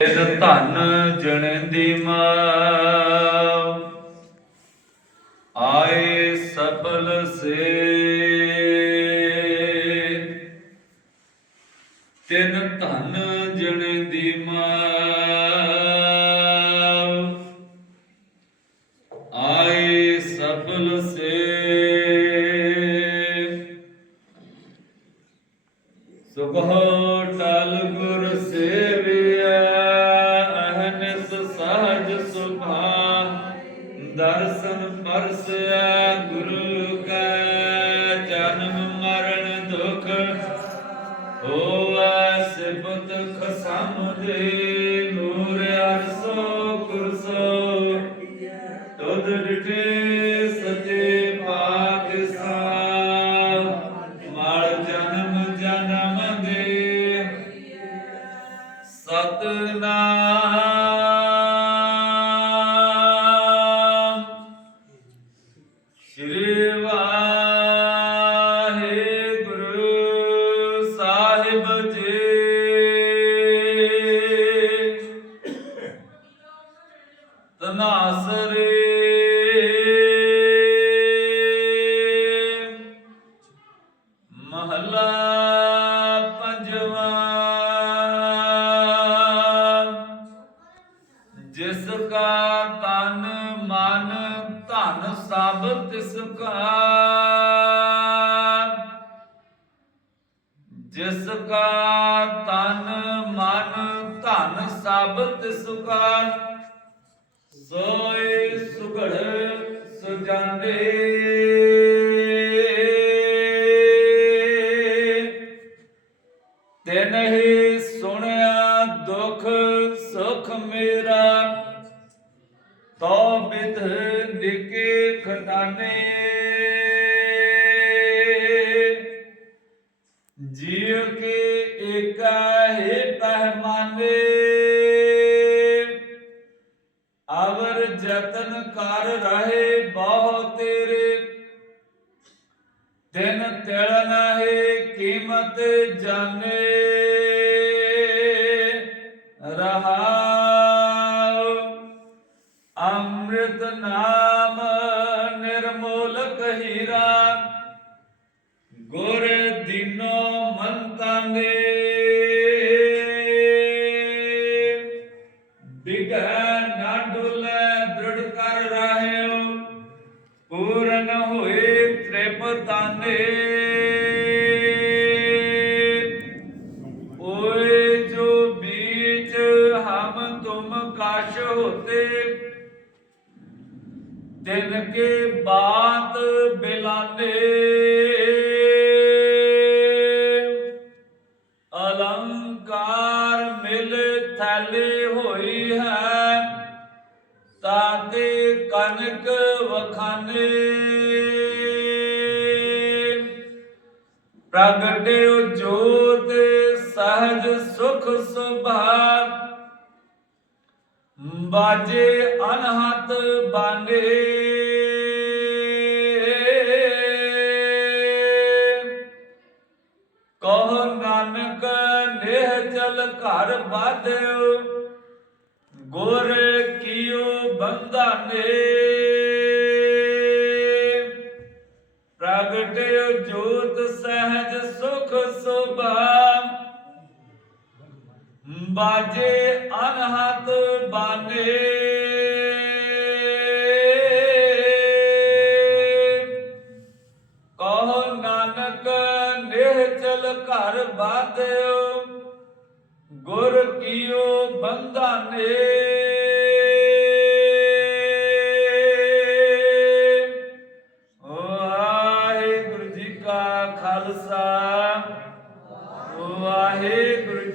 ਤਿਨ ਧਨ ਜਣ ਦੀ ਮਾਂ ਆਏ ਸਫਲ ਸੇ ਤਿਨ ਧਨ ਜਣ ਦੀ ਮਾਂ ਆਏ ਸਫਲ ਸੇ ਸੁਭੋ ਟਲ ਗੁਰ ਸੇਵਿਆ ਦਰਸ਼ਨ ਪਰਸਿਆ ਗੁਰੂ ਕੈ ਜਨਮ ਮਰਨ ਦੁਖ। ਹੋਵੈ ਸਿਫਤ ਖਸਮ ਦੇ ਨੂਰ ਅਰਸੋ ਕੁਰਸੋ ਤੁਧ ਡਿਠੇ ਸਚੇ ਪਾਤਸ਼ਾਹ, ਮਲ ਜਨਮ ਜਨਮ ਦੇ। ਸਤਨਾਮ ਤਨਾਸਰੇ। ਮਹਲਾ ਪੰਜਵਾ। ਜਿਸ ਕਾ ਤਨ ਮਨ ਧਨ ਸਭ ਤਿਸ ਕਾ। ਜਿਸ ਕਾ ਤਨ ਮਨ ਧਨ ਸਭ ਤਿਸ ਕਾ। ਸੋਏ ਸੁਗੜ ਸੁਜਾਂਦੇ। ਤਿਨ ਹੀ ਸੁਣਿਆ ਦੁਖ ਸੁਖ ਮੇਰਾ ਤੋ ਬਿਧ ਨਿਕੇ ਖਟਾਨੇ ਜਤਨ ਕਰ ਰਹੇ ਬਹੁ ਤੇਰੇ। ਤਿਨ ਤਿਲ ਨਹਿ ਕੀਮਤ ਜਾਣੇ। ਰਹਾਉ ਅੰਮ੍ਰਿਤ ਨਾਮ ਨਿਰਮੋਲਕ ਹੀਰਾ। ਗੁਰ ਦਿਨੋ ਮੰਤਾਨੇ ਬਿਗੈ ਦਿਨ ਕੇ ਬਾਤ ਬਿਲਾਨੇ ਅਲੰਕਾਰ ਮਿਲ ਥੈਲੇ ਹੋਈ ਹੈ, ਤਾਤੇ ਕਨਕ ਵਖਾਨੇ। ਪ੍ਰਗਟਿਓ ਜੋਤ ਸਹਜ ਸੁਖ ਸੁਭਾਗ ਬਾਜੇ ਅਨਹਤ ਬਾਨੇ। ਕਹ ਨਾਨਕ ਨੇਹ ਚਲ ਘਰ ਬਾਧਿਓ ਗੁਰ ਕੀਓ ਬੰਧਾਨੇ। ਬਾਜੇ ਅਨਹਤ ਬਾਨੇ। ਕਹੋ ਨਾਨਕ ਨਿਹਚਲ ਘਰ ਬਾਧਿਓ, ਗੁਰ ਕੀਓ ਬੰਧਾਨੇ। ਵਾਹਿਗੁਰੂ ਜੀ ਕਾ ਖਾਲਸਾ, ਵਾਹਿਗੁਰੂ ਜੀ